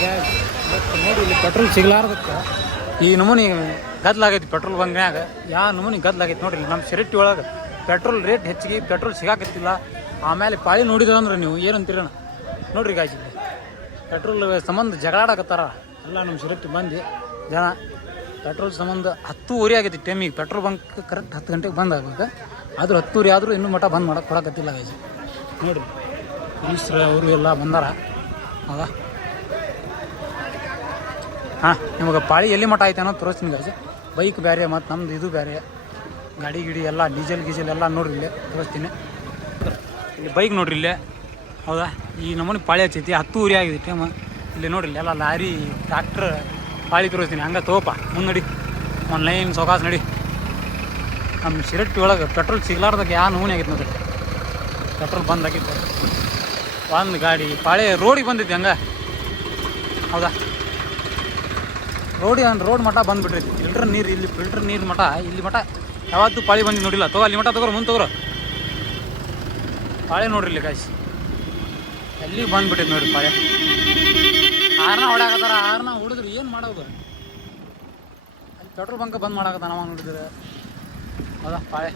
ನೋಡಿ ಇಲ್ಲಿ ಪೆಟ್ರೋಲ್ ಸಿಗ್ಲಾರ್ದಕ್ಕೆ ಈ ನಮೂನಿ ಗದ್ಲಾಗೈತಿ ಪೆಟ್ರೋಲ್ ಬಂಕ್ನ್ಯಾಗ. ಯಾವ ನಮೂನಿ ಗದ್ಲಾಗೈತಿ ನೋಡ್ರಿ ನಮ್ಮ ಶಿರಟ್ಟಿ ಒಳಗೆ ಪೆಟ್ರೋಲ್ ರೇಟ್ ಹೆಚ್ಚಿಗೆ ಪೆಟ್ರೋಲ್ ಸಿಗಾಕತ್ತಿಲ್ಲ. ಆಮೇಲೆ ಪಾಳಿ ನೋಡಿದ್ರಂದ್ರೆ ನೀವು ಏನಂತೀರಣ ನೋಡ್ರಿ ಗಾಜಿ ಪೆಟ್ರೋಲ್ ಸಂಬಂಧ ಜಗಳಾಡಕತ್ತಾರ ಎಲ್ಲ ನಮ್ಮ ಶಿರಟ್ಟಿ ಬಂದು ಜನ. ಪೆಟ್ರೋಲ್ ಸಂಬಂಧ 10:30 ಆಗೈತಿ ಟೈಮಿಗೆ ಪೆಟ್ರೋಲ್ ಬಂಕ್ ಕರೆಕ್ಟ್ 10 ಗಂಟೆಗೆ ಬಂದ್ ಆಗ್ಬೇಕು. ಆದರೂ 10:30 ಆದರೂ ಇನ್ನೂ ಮಠ ಬಂದ್ ಮಾಡೋಕೆ ಕೊಡಕತ್ತಿಲ್ಲ ಗಾಜಿ ನೋಡ್ರಿ. ಪೊಲೀಸರು ಅವರು ಎಲ್ಲ ಬಂದಾರ. ಹೌದಾ ಹಾಂ ನಿಮಗೆ ಪಾಳಿ ಎಲ್ಲಿ ಮಠ ಆಯ್ತು ಅನ್ನೋ ತೋರಿಸ್ತೀನಿ ಗಾಜಿ. ಬೈಕ್ ಬೇರೆ ಮತ್ತು ನಮ್ದು ಇದು ಬೇರೆ ಗಾಡಿ ಗಿಡಿ ಎಲ್ಲ ಡೀಸೆಲ್ ಗೀಸೆಲ್ ಎಲ್ಲ ನೋಡ್ರಿ ಇಲ್ಲೇ ತೋರಿಸ್ತೀನಿ. ಇಲ್ಲಿ ಬೈಕ್ ನೋಡ್ರಿ ಇಲ್ಲೇ. ಹೌದಾ ಈ ನಮ್ಮನೆ ಪಾಳಿ ಹಚ್ಚೈತಿ 10:30 ಆಗಿದೆ ಟೈಮ್. ಇಲ್ಲಿ ನೋಡ್ರಿ ಎಲ್ಲ ಲಾರಿ ಟ್ರಾಕ್ಟ್ರ್ ಪಾಳಿ ತೋರಿಸ್ತೀನಿ. ಹಂಗೆ ತಗೋಪ ಮುಂದೆ ನಡಿ ಒಂದು ಲೈನ್ ಸೊಕಾಸ್ ನಡಿ. ನಮ್ಮ ಶಿರಟ್ಟಿ ಒಳಗೆ ಪೆಟ್ರೋಲ್ ಸಿಗ್ಲಾರ್ದಾಗ ಯಾವ ನಮೂನೆ ಆಗೈತೆ ನೋಡ್ರಿ. ಪೆಟ್ರೋಲ್ ಬಂದ್ ಆಗಿತ್ತು ಒಂದು ಗಾಡಿ ಪಾಳೆ ರೋಡಿಗೆ ಬಂದೈತಿ ಹಂಗೆ. ಹೌದಾ ರೋಡ್ ಮಠ ಬಂದುಬಿಟ್ರೈತಿ. ಫಿಲ್ಟರ್ ನೀರು ಇಲ್ಲಿ ಫಿಲ್ಟರ್ ನೀರು ಮಠ ಇಲ್ಲಿ ಮಠ ಯಾವತ್ತೂ ಪಾಳಿ ಬಂದು ನೋಡಿಲ್ಲ. ತಗೋ ಅಲ್ಲಿ ಮಠ ತಗೋರು ಮುಂದೆ ತಗೋರು ಪಾಳೆ ನೋಡ್ರಿ ಇಲ್ಲಿ ಕಾಯಿಸಿ ಎಲ್ಲಿಗೆ ಬಂದುಬಿಟ್ಟೈತಿ ನೋಡ್ರಿ ಪಾಳೆ. ಆರ್ನ ಹೊಡ್ಯಾಕತ್ತಾರ. ಆರ್ನ ಹೊಡಿದ್ರು ಏನು ಮಾಡೋದು ಅಲ್ಲಿ ಪೆಟ್ರೋಲ್ ಬಂಕ್ ಬಂದ್ ಮಾಡಾಕತ್ತಾನ ಅವ ನೋಡಿದ್ರೆ. ಹೌದಾ ಪಾಳೆ